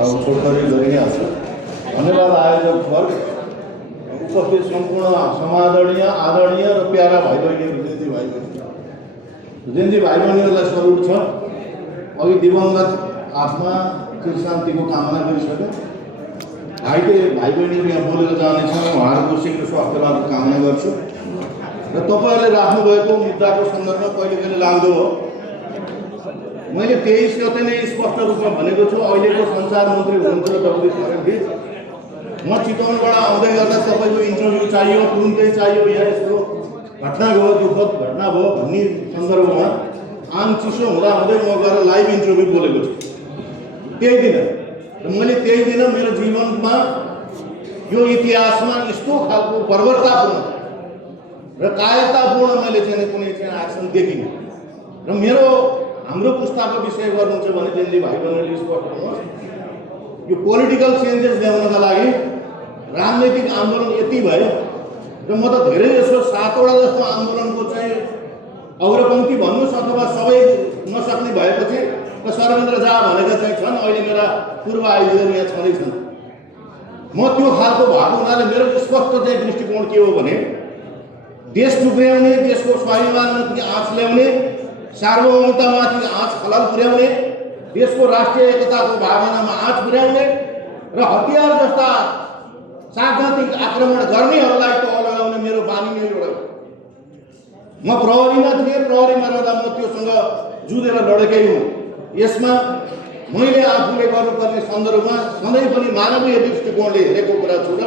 छोडछोडी गरिहाल्छ। धन्यवाद आयोजक वर्ग, उपस्थित सम्पूर्ण समादरणीय आदरणीय र प्यारा भाइ बहिनीहरू, जेन्जी भाइ बहिनीहरूलाई सल्युट छ। अघि दिवंगत आत्मा चिर शान्तिको कामना गरिसके। घाइते भाइ बहिनीहरू यहाँ बोलेर जानेछन्, उहाँहरूको शीघ्र स्वास्थ्य लाभको कामना गर्छु। र तपाईँहरूले राख्नुभएको मुद्दाको सन्दर्भमा कहिले कहिले लाग्दो हो, मैले 23 गते नै स्पष्ट रूपमा भनेको छु। अहिलेको सञ्चार मन्त्री हुनुहुन्छ जगदीश रेड्डी, म चितवनबाट आउँदै गर्दा तपाईँको इन्टरभ्यू चाहियो, तुरुन्तै चाहियो, यहाँ यस्तो घटना भयो, दुःखद घटना भयो भन्ने सन्दर्भमा आम चिसो हुँदा हुँदै म गएर लाइभ इन्टरभ्यू बोलेको छु त्यही दिन। र मैले त्यही दिन मेरो जीवनमा यो इतिहासमा यस्तो खालको बर्बरतापूर्ण र कायरतापूर्ण मैले चाहिँ कुनै चाहिँ एक्सन देखिनँ। र हाम्रो पुस्ताको विषय गर्नुहुन्छ भने जेन्जी भाइ बहिनीले स्पष्ट हुनुहोस्, यो पोलिटिकल चेन्जेस ल्याउनका लागि राजनैतिक आन्दोलन यति भयो। र म त धेरै जसो 7वटा जस्तो आन्दोलनको चाहिँ अग्रपङ्क्ति भन्नुहोस् अथवा सबै नसक्ने भएपछि सर्वेन्द्र झा भनेका चाहिँ छन्, अहिले मेरा पूर्व आइजीहरू यहाँ छँदैछन्। म त्यो खालको भएको हुनाले मेरो स्पष्ट चाहिँ दृष्टिकोण के हो भने देश टुक्र्याउने, देशको स्वाभिमानमाथि आँच ल्याउने, सार्वभौमतामाथि आँच खलाल पुर्याउने, देशको राष्ट्रिय एकताको भावनामा आँच पुर्याउने र हतियार जस्ता सांघातिक आक्रमण गर्नेहरूलाई त लगाउने मेरो बानी नै एउटा। म प्रहरीमा थिएँ, प्रहरीमा रहँदा म त्योसँग जुधेर लडेकै हुँ। यसमा मैले आफूले गर्नुपर्ने सन्दर्भमा सधैँ पनि मानवीय दृष्टिकोणले हेरेको कुरा छु र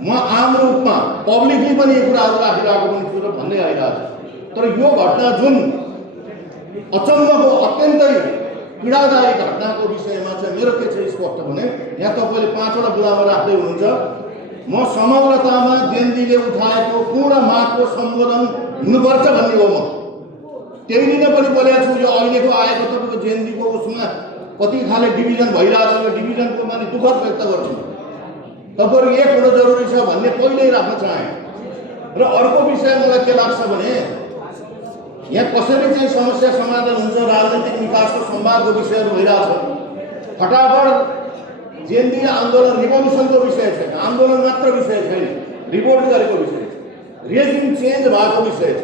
म आम रूपमा पब्लिकली पनि यो कुराहरू राखिरहेको पनि छु र भन्दै आइरहेको छु। तर यो घटना जुन अचम्मको अत्यन्तै पीडादायी घटनाको विषयमा चाहिँ मेरो के छ स्पष्ट भने, यहाँ तपाईँले 5वटा बुदामा राख्दै हुनुहुन्छ, म समग्रतामा जेन्जीले उठाएको पूर्ण मागको सम्बोधन हुनुपर्छ भन्ने हो। म त्यही दिन पनि बोलेको छु। यो अहिलेको आएको तपाईँको जेन्जीको उसमा कति खाले डिभिजन भइरहेको छ, यो डिभिजनको मैले दुःखद व्यक्त गर्छु। तपाईँहरू एक हुनु जरुरी छ भन्ने पहिल्यै राख्न चाहे। र अर्को विषय मलाई के लाग्छ भने यहाँ कसरी चाहिँ समस्या समाधान हुन्छ, राजनीतिक विकासको संवादको विषयहरू भइरहेछ। फटाफट जेन्जी आन्दोलन रिभोल्युसनको विषय छैन, आन्दोलन मात्र विषय छैन, रिभोल्ट गरेको विषय छ, रेजिम चेन्ज भएको विषय छ।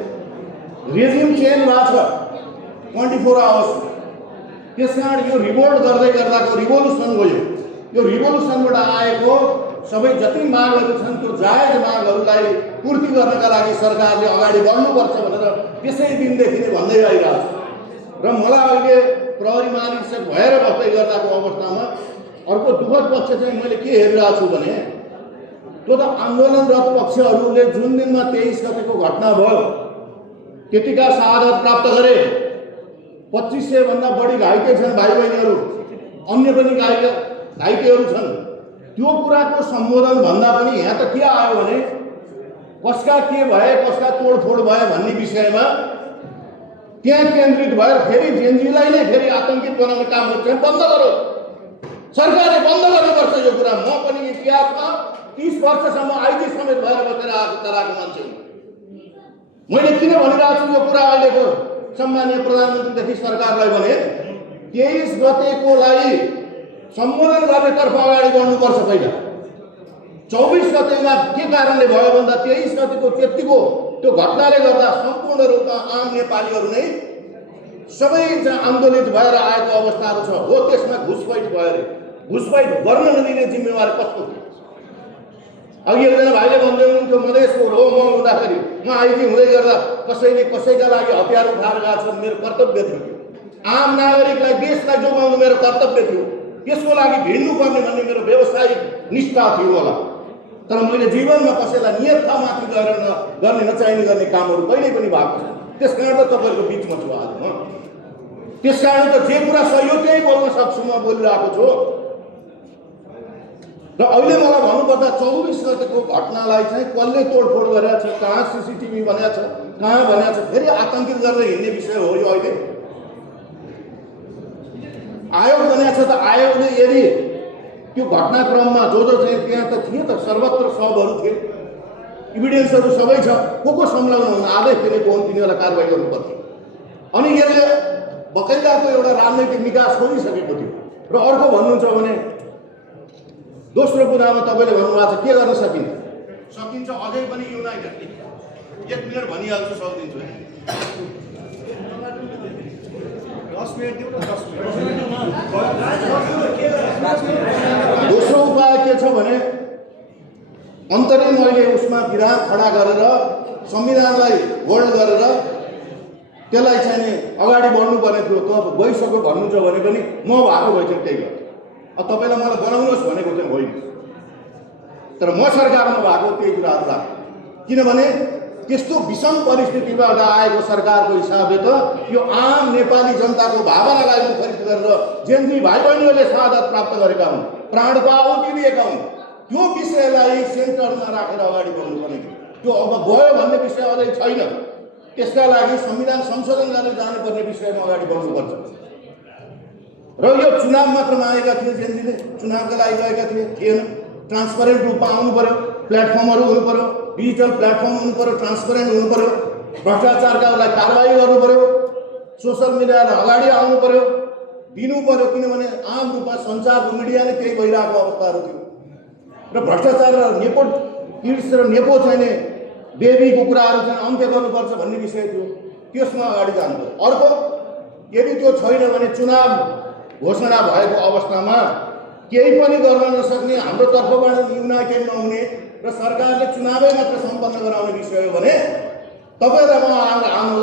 रेजिम चेन्ज भएको छ 24 आवर्स। त्यस कारण यो रिभोल्ट गर्दै गर्दाको रिभोल्युसन हो। यो रिभोल्युसनबाट आएको सबै जति मागहरू छन् त्यो जायज मागहरूलाई पूर्ति गर्नका लागि सरकारले अगाडि बढ्नुपर्छ भनेर त्यसै दिनदेखि नै भन्दै आइरहेको छ। र मलाई अहिले प्रहरी महानिरीक्षक भएर बस्दै गर्दाको अवस्थामा अर्को दुःखद पक्ष चाहिँ मैले के हेरिरहेको छु भने त्यो त आन्दोलनरत पक्षहरूले जुन दिनमा 23 गतेको घटना भयो त्यतिका शहादत प्राप्त गरे। 2500 भन्दा बढी घाइते छन् भाइ बहिनीहरू, अन्य पनि घाइतेहरू छन्। त्यो कुराको सम्बोधन भन्दा पनि यहाँ त के आयो भने कसका के भए, कसका तोडफोड भए भन्ने विषयमा त्यहाँ केन्द्रित भएर फेरि जेन्जीलाई नै फेरि आतंकित बनाउने काम हुन्छ। बन्द गरो, सरकारले बन्द गर्नुपर्छ यो कुरा। म पनि इतिहासमा 30 वर्षसम्म आइजी समेत भएर बसेर चलाएको मान्छे हुँ। मैले किन भनिरहेको छु यो कुरा अहिलेको सम्मानीय प्रधानमन्त्रीदेखि सरकारलाई भने 23 गतेकोलाई सम्बोधन गर्नेतर्फ अगाडि बढ्नुपर्छ। पहिला 24 गतेमा के कारणले भयो भन्दा 23 गतेको त्यतिको त्यो घटनाले गर्दा सम्पूर्ण रूपमा आम नेपालीहरू नै सबै आन्दोलित भएर आएको अवस्थाहरू छ। हो त्यसमा घुसपैठ भयो अरे, घुसपैठ गर्न नदिने जिम्मेवार कसको थियो? अघि एकजना भाइले भन्दै हुनुहुन्थ्यो मधेसको हो म हुँदाखेरि म आइजी हुँदै गर्दा कसैले कसैका लागि हतियार उठाएर गएको छ, मेरो कर्तव्य थियो। आम नागरिकलाई देशलाई जोगाउनु मेरो कर्तव्य थियो। त्यसको लागि भिड्नुपर्ने भन्ने मेरो व्यावसायिक निष्ठा थियो होला। तर मैले जीवनमा कसैलाई नियततामाथि गएर गर्ने नचाहिने गर्ने कामहरू कहिल्यै पनि भएको छैन। त्यस कारण त तपाईँहरूको बिचमा छु आज म। त्यस कारण त जे कुरा सही हो त्यही बोल्न सक्छु, म बोलिरहेको छु। र अहिले मलाई भन्नुपर्दा 24 गतेको घटनालाई चाहिँ कसले तोडफोड गरेको छ, कहाँ सीसीटीभी बनाएको छ, कहाँ बनाएको छ, फेरि आतंकित गरेर हिँड्ने विषय हो यो। अहिले आयोग बनाएको छ त आयोगले यदि त्यो घटनाक्रममा जो चाहिँ त्यहाँ त थिए त सर्वत्र सबहरू थिए, इभिडेन्सहरू सबै छ, को संलग्न हुन आदेश दिनेको हो तिनीहरूलाई कारवाही गर्नुपर्छ। अनि यसले बकैदाको एउटा राजनैतिक निकास खोजिसकेको थियो। र अर्को भन्नुहुन्छ भने दोस्रो कुरामा तपाईँले भन्नुभएको छ के गर्न सकिन्छ, सकिन्छ अझै पनि युनाइटेड। 1 मिनट भनिहाल्छु, सक्दिन्छु। दोस्रो उपाय के छ भने अन्तरिम अहिले उसमा विधान खडा गरेर संविधानलाई होल्ड गरेर त्यसलाई चाहिँ अगाडि बढ्नुपर्ने थियो। त गइसक्यो भन्नुहुन्छ भने पनि म भएको भए चाहिँ त्यही गर्छु। अब तपाईँलाई मलाई बनाउनुहोस् भनेको चाहिँ होइन, तर म सरकारमा भएको त्यही कुराहरू राख्छु। किनभने त्यस्तो विषम परिस्थितिबाट आएको सरकारको हिसाबले त यो आम नेपाली जनताको भावनालाई मुखरित गरेर जेनजी भाइ बहिनीहरूले शहादत प्राप्त गरेका हुन्, प्राणको आहुति दिएका हुन्। त्यो विषयलाई सेन्टरमा राखेर अगाडि बढ्नुपर्ने थियो। त्यो अब गयो भन्ने विषय अझै छैन। त्यसका लागि संविधान संशोधन गरेर जानुपर्ने विषयमा अगाडि बढ्नुपर्छ। र यो चुनाव मात्र मागेका थिए जेनजीले, चुनावका लागि गएका थिएन। ट्रान्सपरेन्ट रूपमा आउनु पर्यो, प्लेटफर्महरू हुनु पर्यो, डिजिटल प्लेटफर्म हुनु पर्यो, ट्रान्सपरेन्ट हुनु पर्यो, भ्रष्टाचारकालाई कारवाही गर्नु पर्यो, सोसल मिडियाले अगाडि आउनु पर्यो, दिनु पर्यो। किनभने आम रूपमा सञ्चारको मिडियाले त्यही भइरहेको अवस्थाहरू थियो र भ्रष्टाचार र नेपो किड्स र नेपो चाहिने बेबीको कुराहरू चाहिँ अन्त्य गर्नुपर्छ भन्ने विषय थियो। त्यसमा अगाडि जानु पर्यो। अर्को, यदि त्यो छैन भने चुनाव घोषणा भएको अवस्थामा केही पनि गर्न नसक्ने, हाम्रो तर्फबाट युनाइटेड नहुने र सरकारले चुनावै मात्र सम्पन्न गराउने विषय हो भने तपाईँलाई म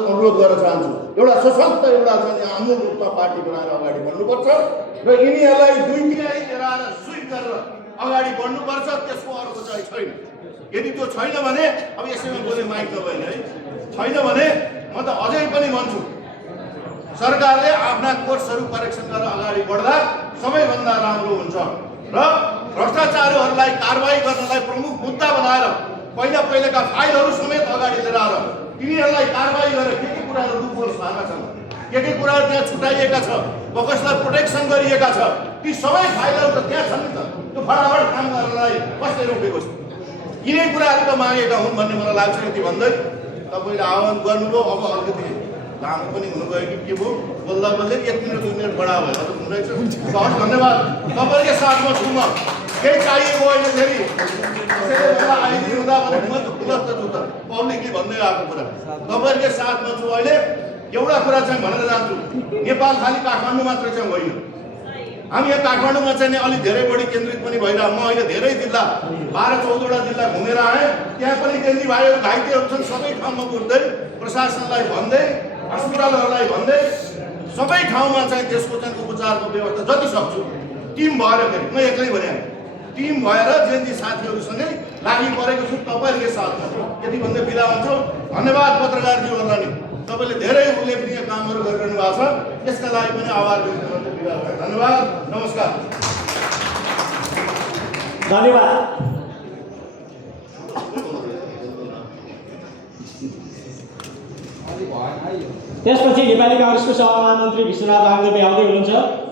अनुरोध गर्न चाहन्छु, एउटा सशक्त एउटा चाहिँ आमूल रूपमा पार्टी बनाएर अगाडि बढ्नुपर्छ र यिनीहरूलाई 2 तिहाई एराएर स्विप गरेर अगाडि बढ्नुपर्छ। त्यसको अर्को चाहिँ छैन। यदि त्यो छैन भने अब यसैमा बोले माइक नभएन है, छैन भने म त अझै पनि भन्छु सरकारले आफ्ना कोर्सहरू करेक्सन गरेर अगाडि बढ्दा सबैभन्दा राम्रो हुन्छ र भ्रष्टाचारहरूलाई कारवाही गर्नलाई प्रमुख मुद्दा बनाएर पहिलाका फाइलहरू समेत अगाडि लिएर आएर तिनीहरूलाई कारवाही गरेर के कुराहरू लुपहोल्स भएका छन्, के कुराहरू त्यहाँ छुटाइएका छ, कसलाई प्रोटेक्सन गरिएका छ, ती सबै फाइलहरू त त्यहाँ छन् नि त। त्यो फटाफट काम गर्नलाई कसले रोकेको छ? यिनै कुराहरू त मागेका हुन् भन्ने मलाई लाग्छ। यति भन्दै तपाईँले आह्वान गर्नुभयो। अब अलिकति लामो पनि हुनुभयो कि के भयो, बोल्दा बोल्दै 1 मिनट 2 मिनट बढा भयो त हुँदैछ। बहुत धन्यवाद। तपाईँकै साथमा छु म। केही चाहिएको होइन फेरि मलाई आइदिनु हुँदा भने म त खुलस्त छु त, पब्लिकली भन्दै आएको कुरा। तपाईँकै साथमा छु। अहिले एउटा कुरा चाहिँ भनेर जान्छु, नेपाल खालि काठमाडौँ मात्र चाहिँ होइन। हामी यहाँ काठमाडौँमा चाहिँ अलिक धेरै बढी केन्द्रित पनि भइरह। म अहिले धेरै जिल्ला 12-14वटा जिल्ला घुमेर आएँ। त्यहाँ पनि केन्द्रीय भाइहरू घाइतेहरू छन्। सबै ठाउँमा पुग्दै प्रशासनलाई भन्दै अस्पतालहरूलाई भन्दै सबै ठाउँमा चाहिँ त्यसको चाहिँ उपचारको व्यवस्था जति सक्छु टिम भएर, फेरि म एक्लै भने टिम भएर जेनजी साथीहरूसँगै लागि परेको छु तपाईँहरूकै साथमा। यति भन्दै बिदा हुन्छु। धन्यवाद पत्रकारज्यूहरूलाई नि, तपाईँले धेरै उल्लेखनीय कामहरू गरिरहनु भएको छ। यसका लागि पनि आभार व्यक्त गर्दै बिदा हुन्छु। धन्यवाद, नमस्कार। धन्यवाद। त्यसपछि नेपाली काङ्ग्रेसको सभामन्त्री विश्वनाथ आङ्ग्रे आउँदै हुनुहुन्छ।